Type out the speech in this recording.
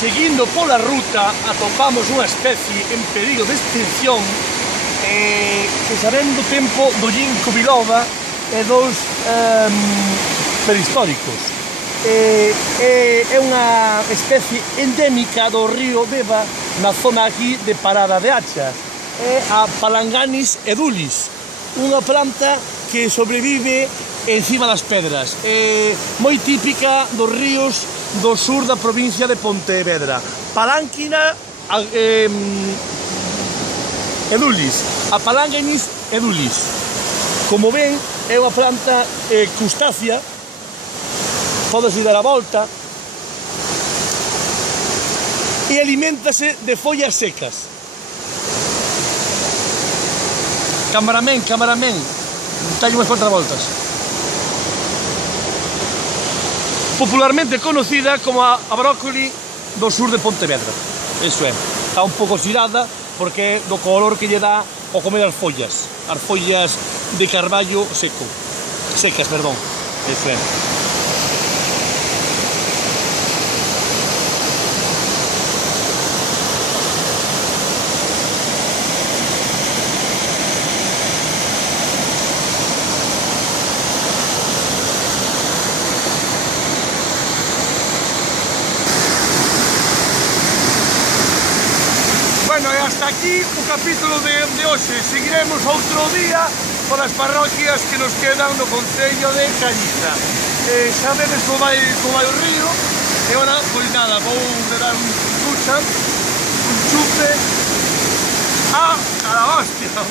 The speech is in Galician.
seguindo pola ruta atopamos unha especie en perigo de extinción que sabendo o tempo do ginkgo biloba e dos prehistóricos. É unha especie endémica do río Deva na zona aquí de Parada de Achas. É a Palanganis edulis, unha planta que sobrevive encima das pedras. É moi típica dos ríos do sur da provincia de Pontevedra. Palanquina edulis, a Palanganis edulis. Como ven, é unha planta crustácea, podese dar a volta e aliméntase de follas secas. Camaramen, talle unhas cuantas voltas. Popularmente conocida como a brócoli do sur de Pontevedra. Eso é, está un pouco oxidada porque é do color que lle dá ao comer as follas de carballo secas, perdón. Eso é. Bueno, e hasta aquí o capítulo de hoxe. Seguiremos outro día polas parroquias que nos quedan no concello de Cañiza. Xa vedes como vai o río, e agora, pois nada, vou dar un ducha, un chupe. ¡Ah! ¡A la hostia!